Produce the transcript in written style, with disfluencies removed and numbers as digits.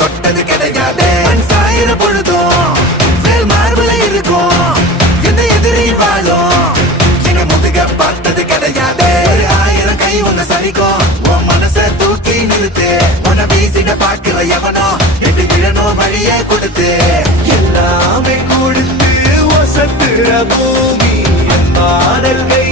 தொட்டது கிடையாது. சாயிர பொழுதும் மேல் மார்புல இருக்கும் எந்த எதிரியும் வாழும் எங்க முதுக பார்த்தது கிடையாது. 1000 கை உன்னை சரிக்கும் உன் மனச தூக்கி நிறுத்து. உன்னை வீசிட பாக்குற எவனோ எட்டு விழணும் வழியே கொடுத்து எல்லாமே கொடுத்து வசத்துற பூமி என் மாடல்கள்